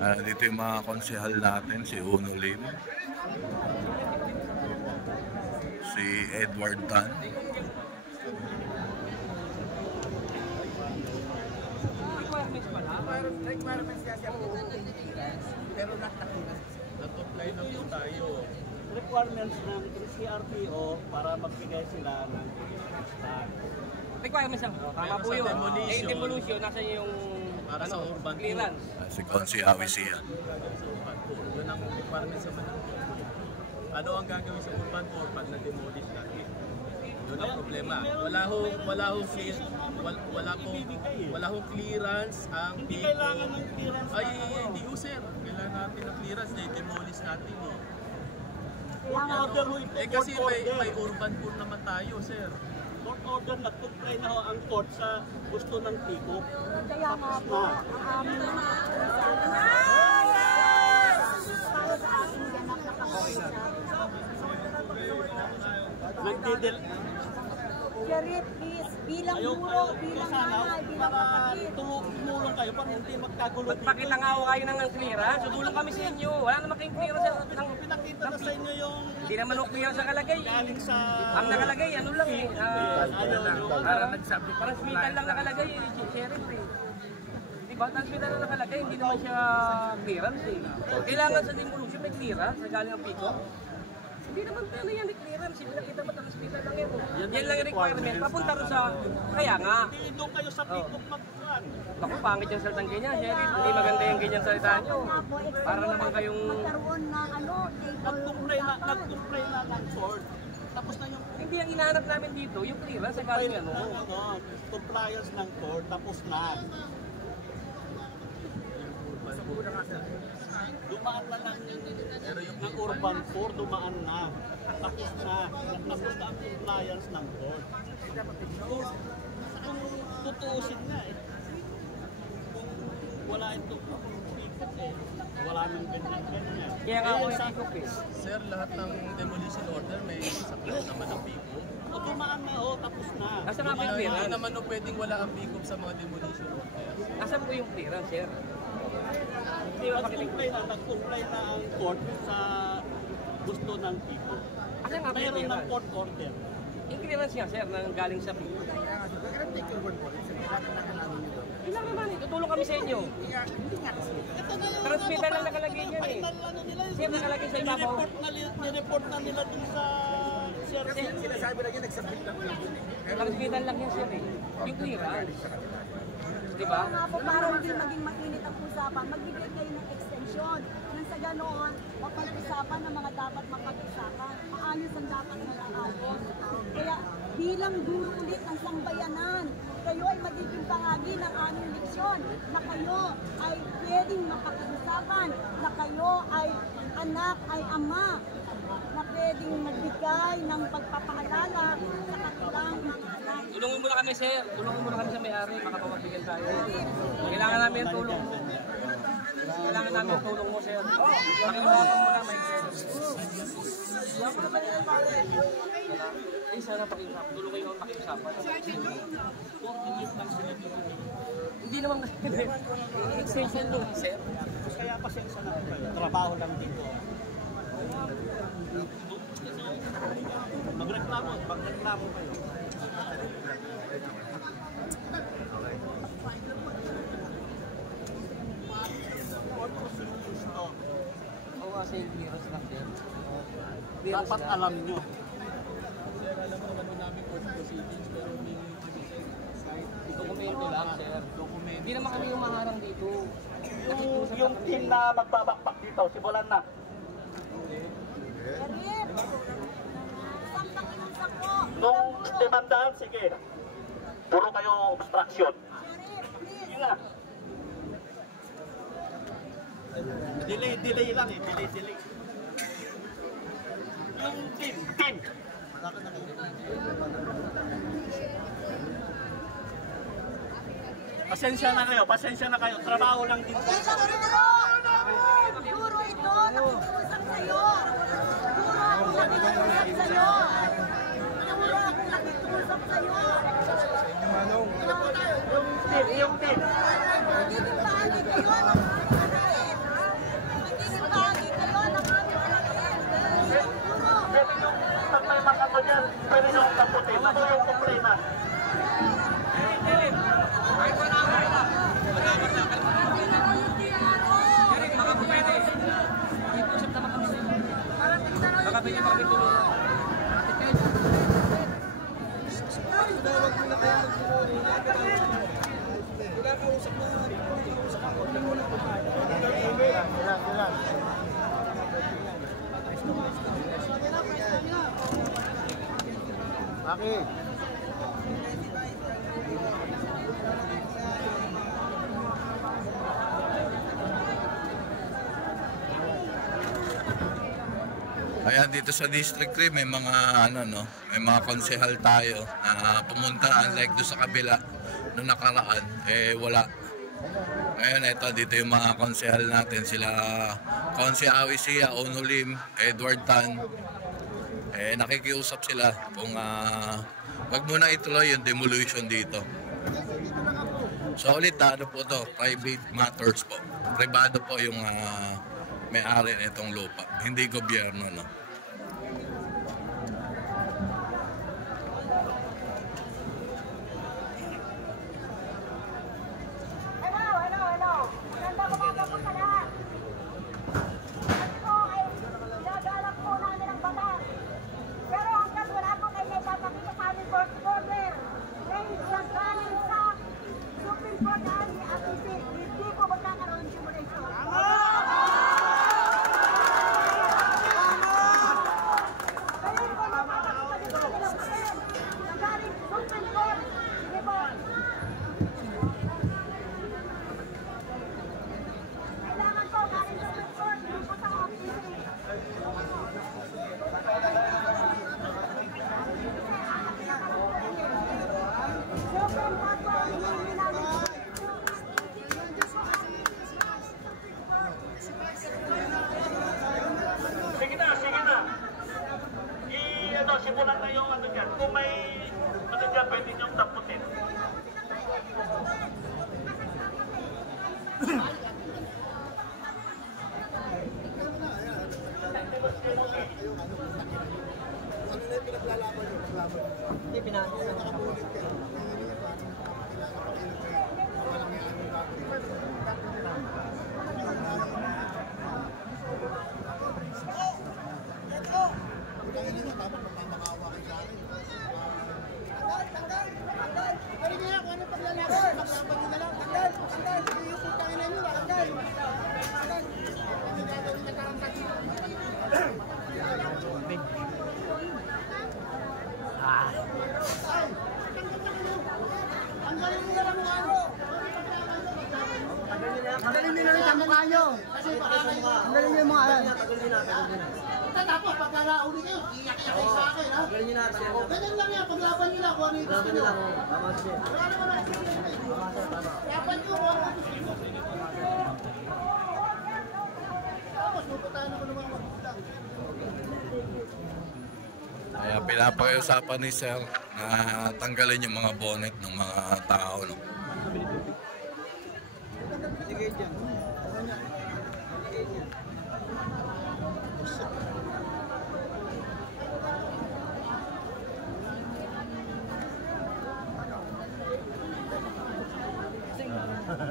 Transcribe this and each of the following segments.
Dito yung mga konsehal natin, si Uno Lim, si Edward Tan. Requirements kasi ako. Pero nag-apply na po tayo. Requirements ng CRPO para magbigay sila ng stock. Requirements lang. Tama po yun. Demolition, nasa yung para sa urban clearance. Si Consi Awisia. Yun ang requirements sa Manila. Ano ang gagawin sa urban core pag na-demolish natin? Yun ang problema. Wala hong clearance ang hindi kailangan ng clearance. Ay, hindi ho sir. Kailangan natin ng clearance dahil demolish natin eh. Kasi may urban core naman tayo sir. Court order, nag-comply na ho ang court sa gusto ng tipo. Kaya nga po, ang aming nagdidel. Sheriff, please, bilang guro, bilang nanay, bilang kapatid. Tumulong kayo para hindi magkagulo. Magpakita nga ako kayo ng clearance. Tutulong kami sa inyo. Wala naman kayong clearance ng Pinakita na sa inyo yung hindi naman o clearance sa kalagay. galing sa... Ang nakalagay, ano lang eh. Para nagsabi Transmittal lang nakalagay eh, Sheriff eh. Diba? Transmittal lang nakalagay, hindi naman siya clearance eh. Kailangan sa demolition may clearance, galing ang pico. Hindi naman ano yan, clearance. Hindi nakita mo transmittal lang yan. Yan lang yung requirement. Papunta rin sa... Kaya nga. Hindi doon kayo sa pico magkuhan. Naku, pangit yung salitang ganyan, Sheriff. Hindi maganda yung ganyan salita nyo. Para naman kayong... Magkaroon na Nag-comply na ng court. Tapos na yung... Hindi ang inaanap namin dito, yung clearance sa galing ano. Compliance ng court, tapos na. Dumaan na lang ng urban court, dumaan na. Tapos na. Tapos na ang compliance ng court. Kung tutuusin na eh. Kung wala itong ikot eh. Wala nang ganyan-ganyan. Kaya nga ako yung pikop eh. Sir, lahat ng demolition order may saklas naman ng pico. O dumaan na tapos na. Nasa nga po yung Hindi clearance? naman pwedeng wala ang pick-up sa mga demolition order. Nasaan po yung clearance, sir? Hindi ba pakinig? Nag-comply na ang court sa gusto ng pico. Asan nga po yung Mayroon ng clearance? court order. Yung clearance nga, sir, nang galing sa pico. Ilang naman eh, tutulong kami sa inyo. Transmittal lang nakalagay niyan eh. Sir, nakalagay sa ibabaw. Nireport na nila dun sa CRC. Sinasabi na yun, nagsabit lang yun. Transmittal lang yan, sir eh. Yung clearance. Diba? Kaya nga po, para hindi maging mainit ang usapan, magbigay kayo ng extension. Nang sa ganoon, mapag-usapan ng mga dapat mapag-usapan. Maayos ang dapat nalaayos. Kaya bilang guro ulit ng sambayanan, kayo ay magiging bahagi ng aming leksyon na kayo ay pwedeng makapag-usapan, na kayo ay anak, ay ama, na pwedeng magbigay ng pagpapaalala sa kanilang mga anak. Tulungin mo na kami, sir. Tulungin mo na kami sa may-ari. Baka pamagbigyan tayo. Kailangan namin ang tulong mo. Kailangan namin ang tulong mo, sir. Pakiusapan mo na, Mike. Sana pakiusapan. Tulungin ako pakiusapan. Hindi naman extension mo, sir. Kaya pasensya na kayo. Trabaho lang dito. Magreklamo kayo. Oo, kasi yung clearance lang, sir. Dapat alam nyo. Sir, alam mo naman namin court proceedings, pero may Dokumento lang, sir. document. Hindi naman kami umaharang dito. Yung team na magbabakpak dito, simulan na. Sheriff, isang pakiusap po. Nung demandahan, sige. Puro kayo obstruction. Sheriff, please. Sige na. Delay lang eh. Delay. Yung team. Pasensya na kayo. Trabaho lang din. Guro ito, nakikiusap sa'yo. Guro akong nakikiusap sa'yo. Guro akong nakikiusap sa'yo. Yung team. Magiging bahagi kayo ng mga Maki. Ayan, dito sa District 3 may mga ano no, may mga konsehal tayo na pumunta, unlike doon sa kabila noong nakaraan wala. Ngayon ito dito yung mga konsehal natin, sila Konse Awi Sia, Ono Lim, Edward Tan. Nakikiusap sila kung wag muna ituloy yung demolition dito. So ulit ano po to, private matters po. Privado po yung may-ari nitong lupa, hindi gobyerno no. Hello. Magandang umaga po sa lahat. Ito ay gagalang po namin ang batas. Pero hanggang wala po kayo ipapakita sa aming court order na galing sa Supreme Court ni APC, hindi po magkakaroon ng simulation. Ngayon po mapapakita din namin ang batas na galing Supreme Court. Sige po. Kailangan po galing sa Supreme Court, hindi po sa APC. Supreme Court po, hindi namin. Sige na. Simulan na yung ano dyan. Kung may ano dyan, pwede niyong taputin. Tanggalin nyo na rin sa mukha nyo. Tanggalin nyo yung mga ayan. Tapos pagkakauli kayo, iyak-iyak kayo sa akin, ha? O, ganyan lang yan, paglaban nyo lang kung ano yung gusto nyo. Wala naman ang sige. Laban nyo kung ano gusto nyo. Tapos, pupuntahan naman ng mga magulang. Kaya pinapakiusapan ni Sir na tanggalin yung mga bonnet ng mga tao no.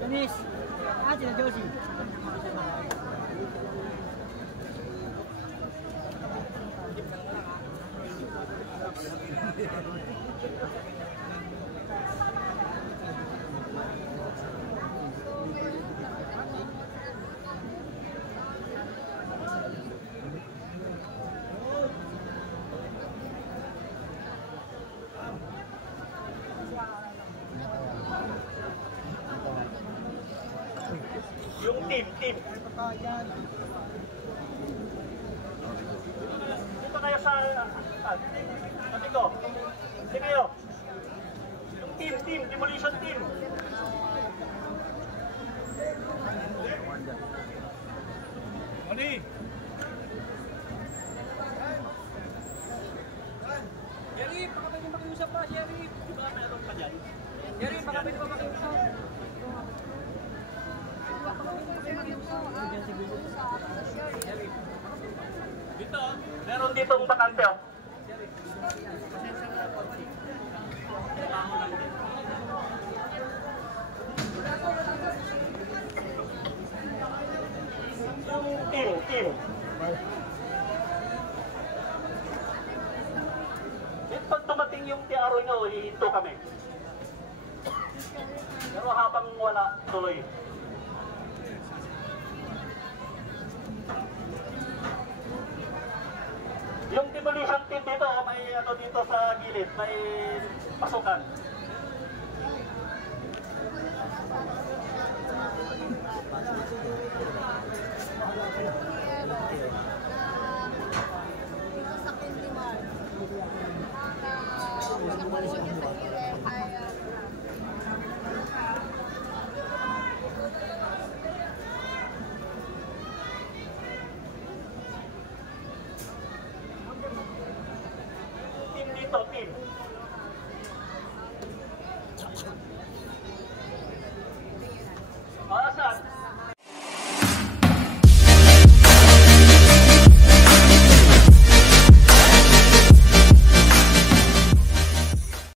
Dennis, sila Josie. Yung team. Dito kayo sa... Pati ko. Hindi kayo. Yung team. Demolition team. Ani? Jerry, baka pwede makiusap pa, Jerry. Di ba meron pa dyan? Jerry, baka pwede pa makiusap. Dito. Meron dito ang bakante, oh. Yung team. Pag tumating yung TRO nyo, hihinto kami. Pero habang wala, tuloy. Yung demolition team dito, may ano dito sa gilid, may pasukan. Dito sa Quindimar. Nakulong niya sa gilid ay Team dito, team. Saan?